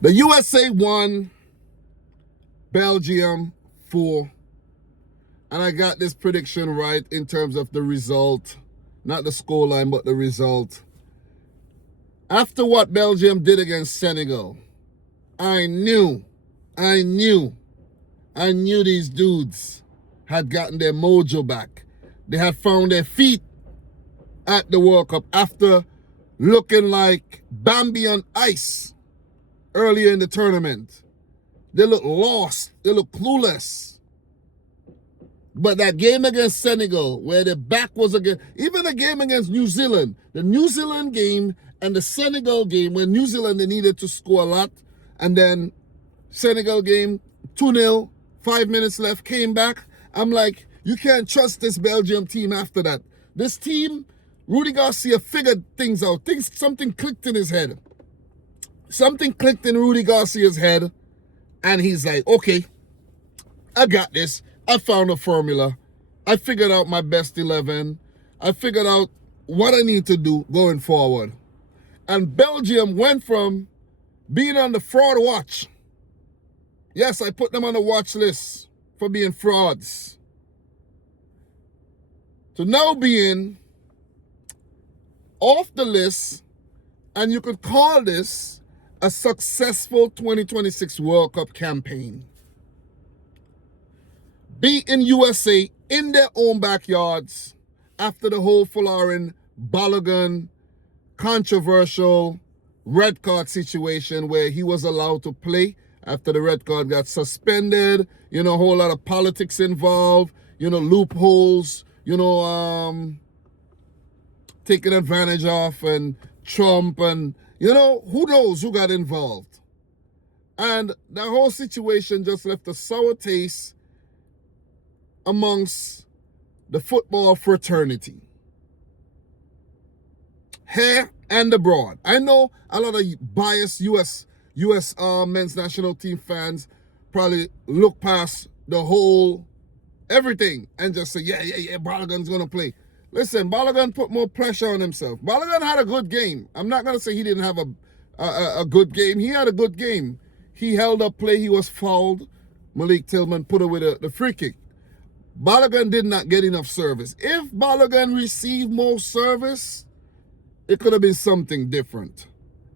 The USA won, Belgium 4. And I got this prediction right in terms of the result. Not the scoreline, but the result. After what Belgium did against Senegal, I knew these dudes had gotten their mojo back. They had found their feet at the World Cup after looking like Bambi on ice earlier in the tournament. They look lost. They look clueless. But that game against Senegal, where their back was against, even the game against New Zealand, the New Zealand game and the Senegal game, when New Zealand, they needed to score a lot, and then Senegal game, 2-0, 5 minutes left, came back. I'm like, you can't trust this Belgium team after that. This team, Rudy Garcia figured things out. Something clicked in his head. Something clicked in Rudy Garcia's head, and he's like, okay, I got this. I found a formula. I figured out my best 11. I figured out what I need to do going forward. And Belgium went from being on the fraud watch. Yes, I put them on the watch list for being frauds, to now being off the list, and you could call this a successful 2026 World Cup campaign. Beating USA in their own backyards after the whole Folarin Balogun controversial red card situation where he was allowed to play after the red card got suspended. A whole lot of politics involved, loopholes, taken advantage of, and Trump, and, who knows who got involved. And that whole situation just left a sour taste amongst the football fraternity, here and abroad. I know a lot of biased U.S. men's national team fans probably look past the whole everything and just say, yeah, Balogun's going to play. Listen, Balogun put more pressure on himself. Balogun had a good game. I'm not going to say he didn't have a good game. He had a good game. He held up play. He was fouled. Malik Tillman put away the free kick. Balogun did not get enough service. If Balogun received more service, it could have been something different.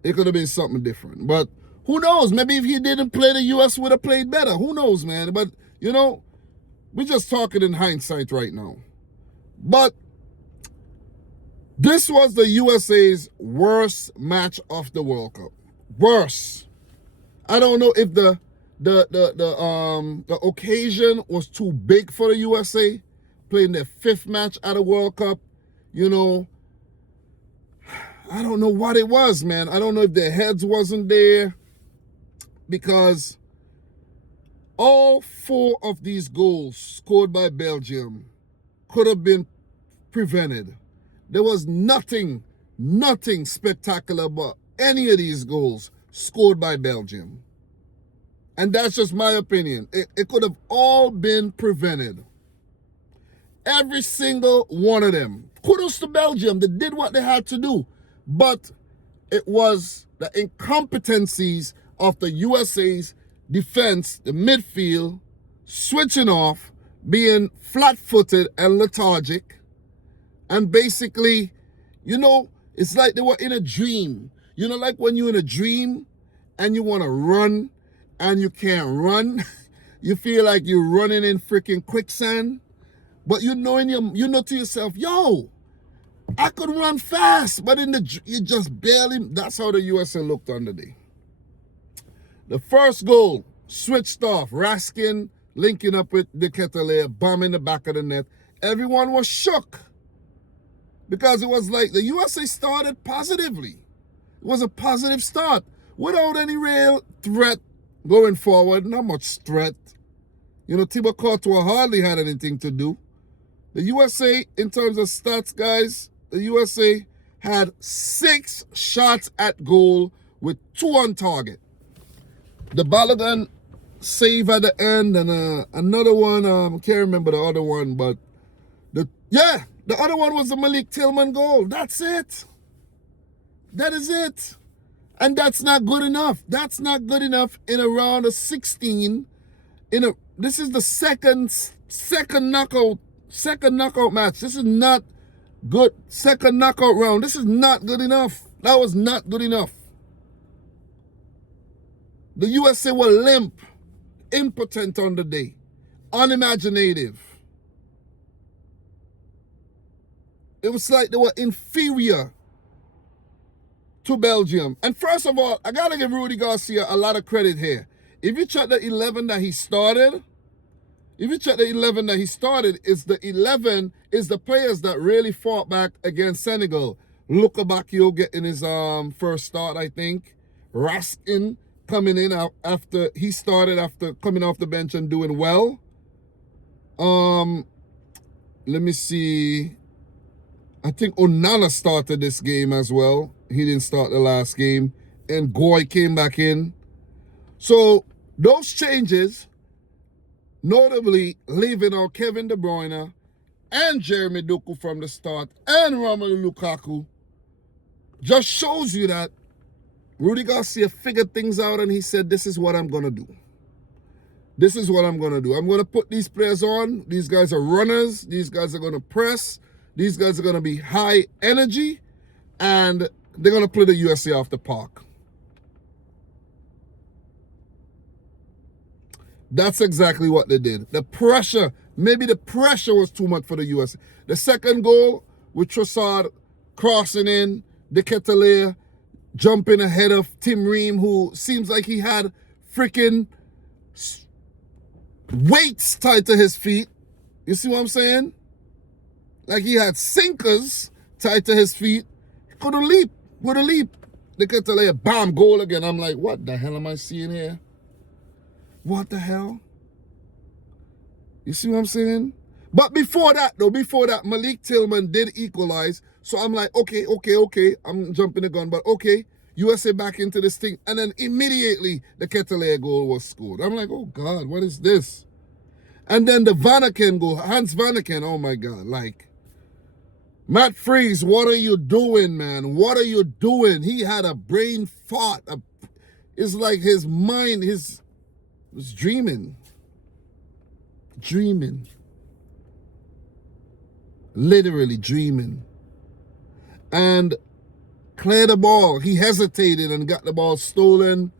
But who knows? Maybe if he didn't play, the U.S. would have played better. Who knows, man? But, we're just talking in hindsight right now. But this was the USA's worst match of the World Cup. Worst. I don't know if the occasion was too big for the USA, playing their 5th match at a World Cup. I don't know what it was, man. I don't know if their heads wasn't there, because all 4 of these goals scored by Belgium could have been prevented. There was nothing spectacular about any of these goals scored by Belgium. And that's just my opinion. It could have all been prevented. Every single one of them. Kudos to Belgium. They did what they had to do. But it was the incompetencies of the USA's defense, the midfield, switching off, being flat-footed and lethargic. And basically, it's like they were in a dream. Like when you're in a dream and you want to run and you can't run. You feel like you're running in freaking quicksand. But you know to yourself, yo, I could run fast. But you just barely. That's how the USA looked on the day. The first goal, switched off. Raskin linking up with De Ketelaere, bomb in the back of the net. Everyone was shook. Because it was like the USA started positively. It was a positive start without any real threat going forward. Not much threat. Thibaut Courtois hardly had anything to do. The USA, in terms of stats, guys, the USA had 6 shots at goal with 2 on target. The Balogun save at the end, and another one, I can't remember the other one, but the other one was the Malik Tillman goal. That's it. That is it. And that's not good enough. That's not good enough in a round of 16. This is the second knockout match. This is not good. Second knockout round. This is not good enough. That was not good enough. The USA were limp, impotent on the day, unimaginative. It was like they were inferior to Belgium. And first of all, I got to give Rudy Garcia a lot of credit here. If you check the 11 that he started, is the 11 is the players that really fought back against Senegal. Luka Bakio getting his first start, I think. Raskin coming in after he started after coming off the bench and doing well. Let me see. I think Onana started this game as well. He didn't start the last game. And Goy came back in. So those changes, notably leaving out Kevin De Bruyne and Jeremy Doku from the start and Romelu Lukaku, just shows you that Rudy Garcia figured things out and he said, this is what I'm going to do. This is what I'm going to do. I'm going to put these players on. These guys are runners. These guys are going to press. These guys are going to be high energy. And they're going to play the USA off the park. That's exactly what they did. The pressure, maybe the pressure was too much for the USA. The second goal with Trossard crossing in, De Ketelaere jumping ahead of Tim Ream, who seems like he had freaking weights tied to his feet. You see what I'm saying? Like he had sinkers tied to his feet. He could have leaped. De Ketelaere, bam, goal again. I'm like, what the hell am I seeing here? What the hell? You see what I'm saying? But before that, Malik Tillman did equalize. So I'm like, okay. I'm jumping the gun, but okay. USA back into this thing. And then immediately the Ketelaere goal was scored. I'm like, oh God, what is this? And then the Vanaken goal, Hans Vanaken, oh my God. Like, Matt Freeze, what are you doing, man? What are you doing? He had a brain fart. It's like his mind, was dreaming. Literally dreaming. And cleared the ball. He hesitated and got the ball stolen.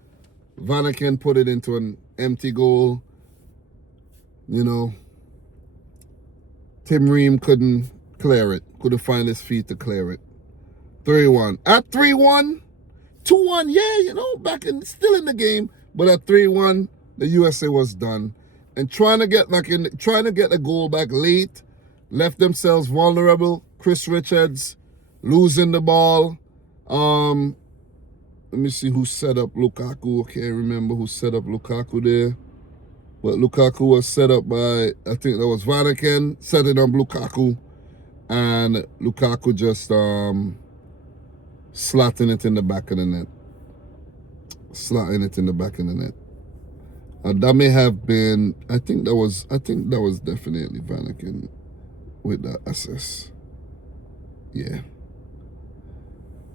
Vanaken put it into an empty goal. You know, Tim Ream couldn't clear it. Couldn't find his feet to clear it. 3-1. At 3-1, 2-1, yeah, you know, still in the game. But at 3-1, the USA was done. And trying to get the goal back late, left themselves vulnerable. Chris Richards losing the ball. Let me see who set up Lukaku. I can't remember who set up Lukaku there. But Lukaku was set up by, I think that was Vanaken, setting up Lukaku. And Lukaku just slotting it in the back of the net. That may have been, I think that was definitely Vanaken with the assist. Yeah.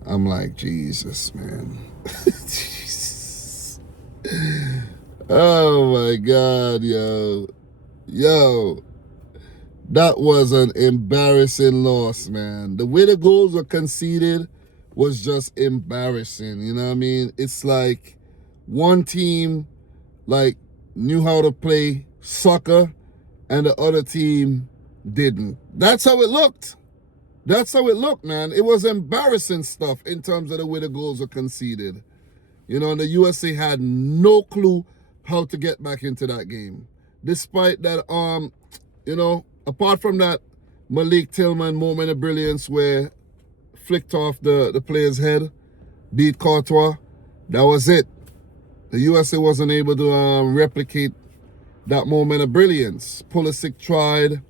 I'm like, Jesus, man. Jesus. Oh my God, yo. That was an embarrassing loss, man. The way the goals were conceded was just embarrassing. You know what I mean? It's like one team like knew how to play soccer and the other team didn't. That's how it looked. Man. It was embarrassing stuff in terms of the way the goals were conceded. You know, and the USA had no clue how to get back into that game. Despite that, you know, apart from that Malik Tillman moment of brilliance where flicked off the player's head, beat Courtois, that was it. The USA wasn't able to replicate that moment of brilliance. Pulisic tried.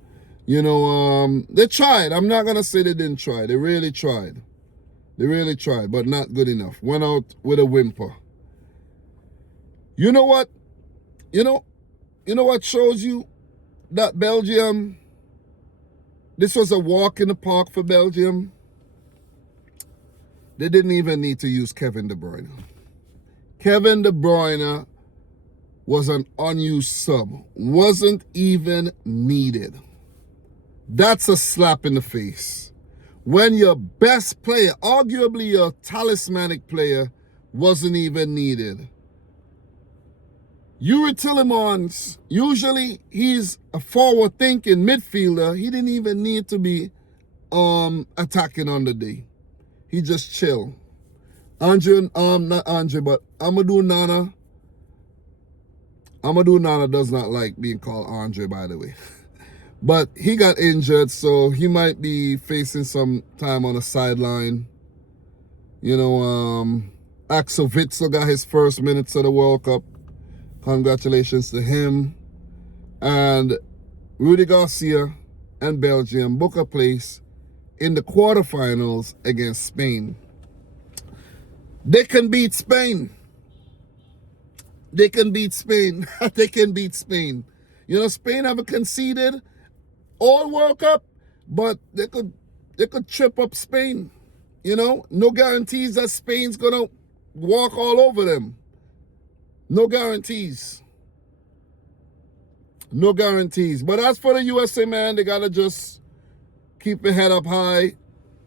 You know, they tried. I'm not going to say they didn't try. They really tried. But not good enough. Went out with a whimper. You know what? You know what shows you that Belgium, this was a walk in the park for Belgium? they didn't even need to use Kevin De Bruyne. Kevin De Bruyne was an unused sub. Wasn't even needed. That's a slap in the face. When your best player, arguably your talismanic player, wasn't even needed. Yuri Tillemans, usually he's a forward-thinking midfielder. He didn't even need to be attacking on the day. He just chill. Not Andre, but Amadou Nana. Amadou Nana does not like being called Andre, by the way. But he got injured, so he might be facing some time on the sideline. You know, Axel Witsel got his first minutes of the World Cup. Congratulations to him. And Rudy Garcia and Belgium book a place in the quarterfinals against Spain. They can beat Spain. They can beat Spain. They can beat Spain. You know, Spain haven't conceded all World Cup, but they could trip up Spain. You know, no guarantees that Spain's gonna walk all over them. No guarantees. No guarantees. But as for the USA, man, they gotta just keep their head up high.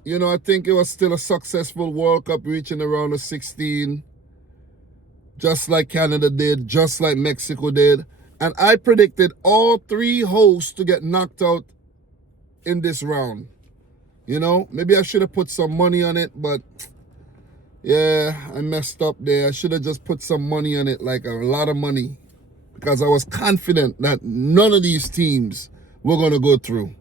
You know, I think it was still a successful World Cup, reaching the round of 16. Just like Canada did, just like Mexico did. And I predicted all three hosts to get knocked out in this round. You know, maybe I should have put some money on it, but yeah, I messed up there. I should have just put some money on it, like a lot of money, because I was confident that none of these teams were going to go through.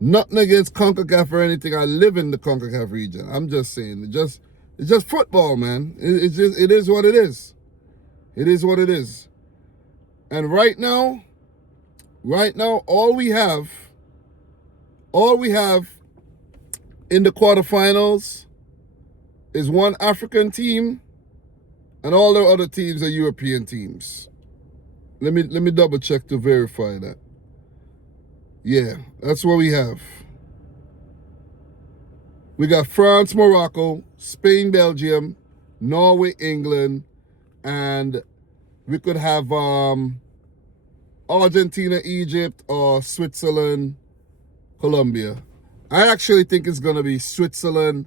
Nothing against CONCACAF or anything. I live in the CONCACAF region. I'm just saying, it's just football, man. It is what it is. It is what it is. And right now, all we have in the quarterfinals is one African team, and all the other teams are European teams. Let me double check to verify that. Yeah, that's what we have. We got France, Morocco, Spain, Belgium, Norway, England, and we could have Argentina, Egypt, or Switzerland, Colombia. I actually think it's going to be Switzerland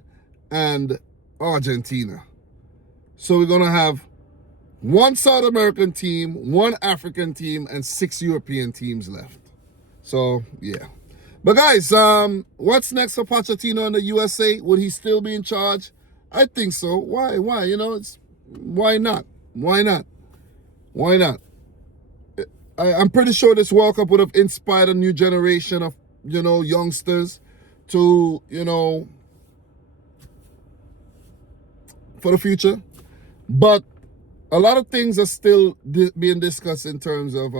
and Argentina. So we're going to have one South American team, one African team, and 6 European teams left. So, yeah. But guys, what's next for Pochettino in the USA? Would he still be in charge? I think so. Why? You know, why not? Why not? Why not? I'm pretty sure this World Cup would have inspired a new generation of, you know, youngsters to, you know, for the future. But a lot of things are still being discussed in terms of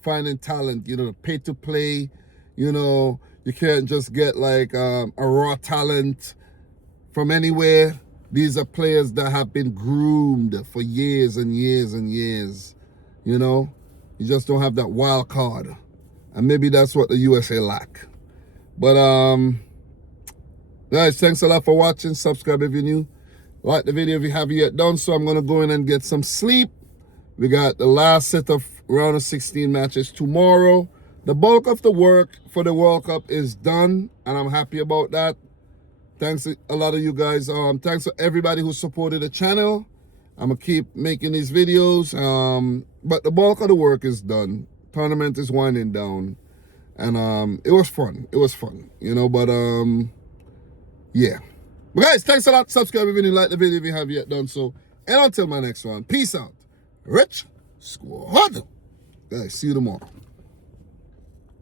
finding talent, you know, pay to play. You know, you can't just get like a raw talent from anywhere. These are players that have been groomed for years and years and years. You know, you just don't have that wild card. And maybe that's what the USA lack. But guys, thanks a lot for watching. Subscribe if you're new. Like the video if you haven't yet done so. I'm going to go in and get some sleep. We got the last set of round of 16 matches tomorrow. The bulk of the work for the World Cup is done, and I'm happy about that. Thanks to a lot of you guys. Thanks to everybody who supported the channel. I'm going to keep making these videos. But the bulk of the work is done. Tournament is winding down. And it was fun. It was fun. You know, but yeah. But guys, thanks a lot. Subscribe if you like the video if you have yet done so. And until my next one, peace out. Rich Squad. Guys, see you tomorrow.